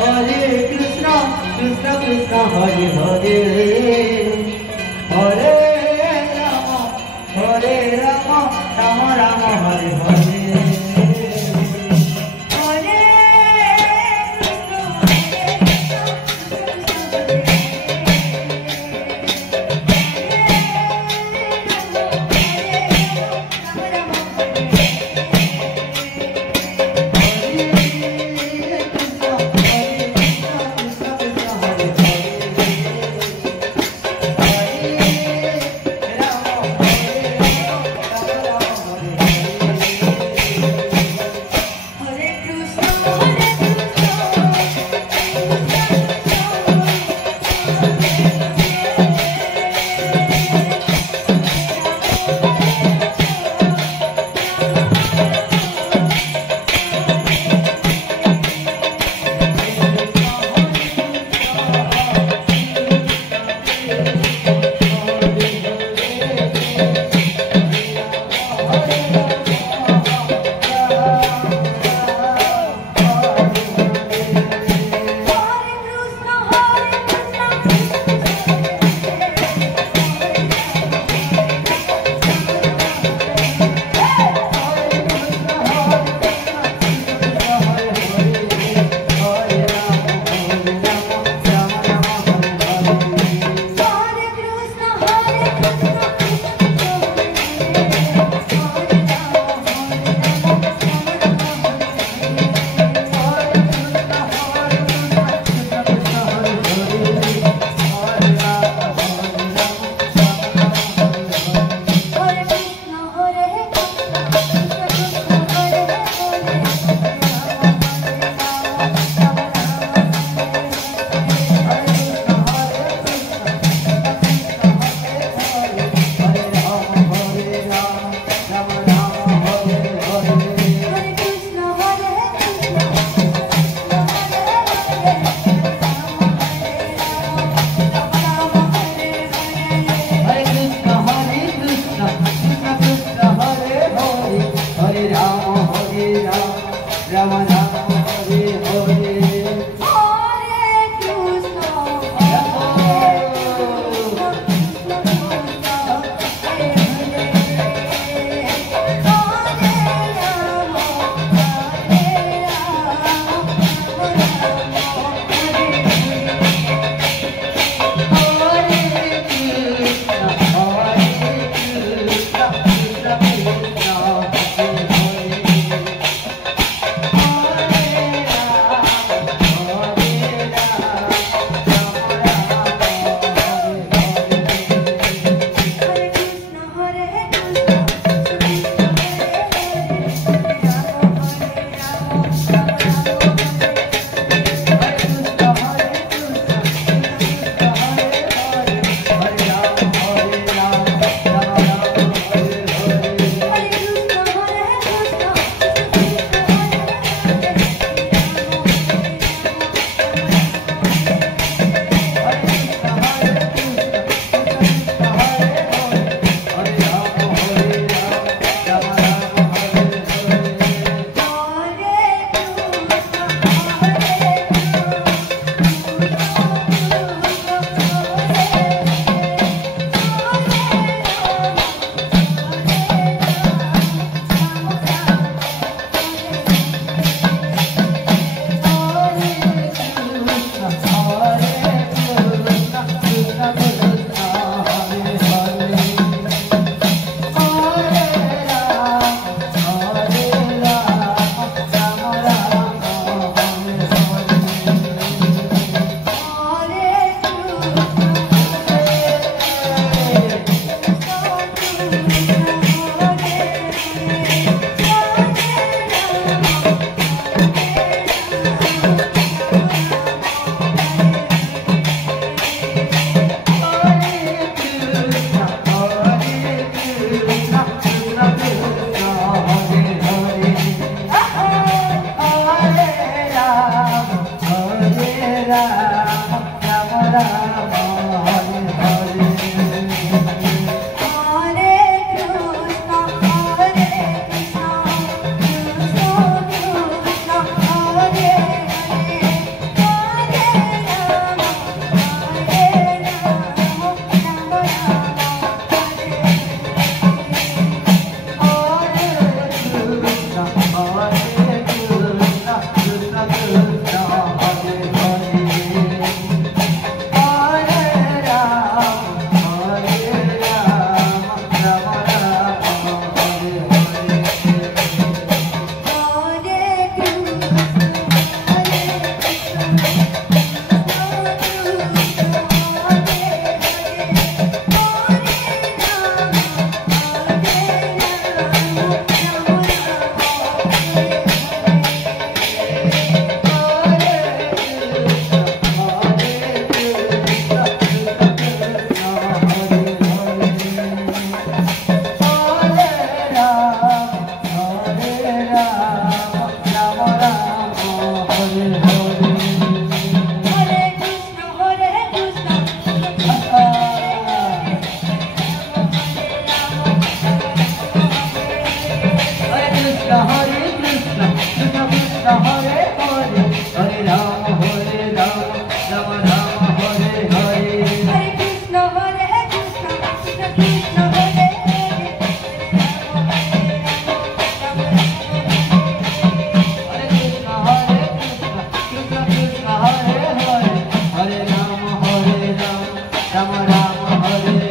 Hare Krishna, Krishna Krishna, Hare Hare, Hare Rama, Hare Rama, Rama Rama, Hare Hare. Hare Krishna, Krishna Krishna Hare Hare, Hare Rama Hare Rama, Rama Rama Hare Hare. Hare Krishna, Krishna Krishna Hare Hare, Hare Krishna, Krishna Krishna Hare Hare, Hare Rama Hare Rama, Rama Rama Hare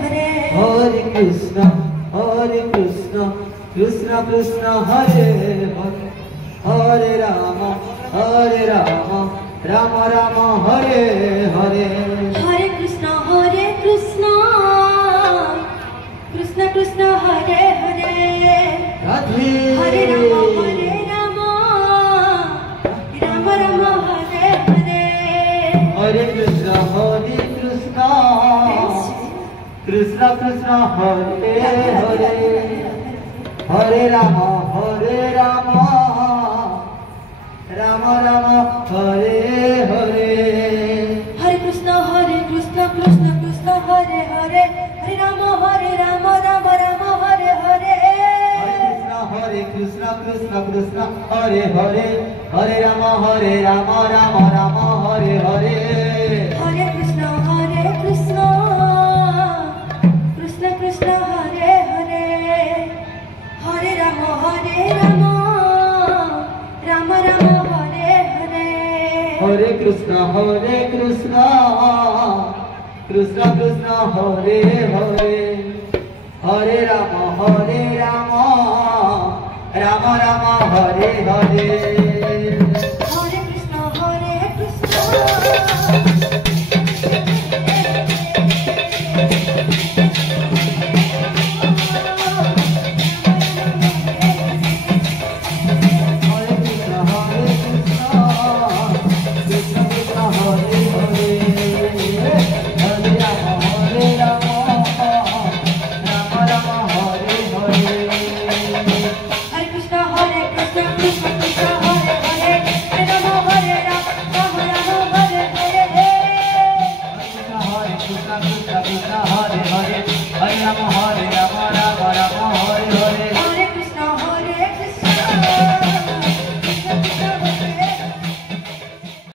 Hare. Hare Krishna, Krishna Krishna Hare Hare, Hare Rama, Rama Krishna Krishna Hare Hare, Hare Rama, Hare Rama, Rama Rama Hare Hare. Hare Krishna, Krishna Krishna Hare Hare, Radhe Hare Rama, Rama Rama Hare Hare. Hare Krishna, Krishna Krishna Hare Hare, Hare Rama, Rama Rama Hare Hare. Hare Krishna, Krishna Hare Hare, Hare Rama, Rama Rama Hare Hare. Hare Krishna, Krishna Hare Hare, Hare Rama, Rama Rama Hare Hare. Hare Krishna, Krishna Hare Hare, Hare Rama, Rama Rama Hare Hare. Hare Krishna, Krishna Hare Hare, Hare Rama, Rama Rama Hare Hare.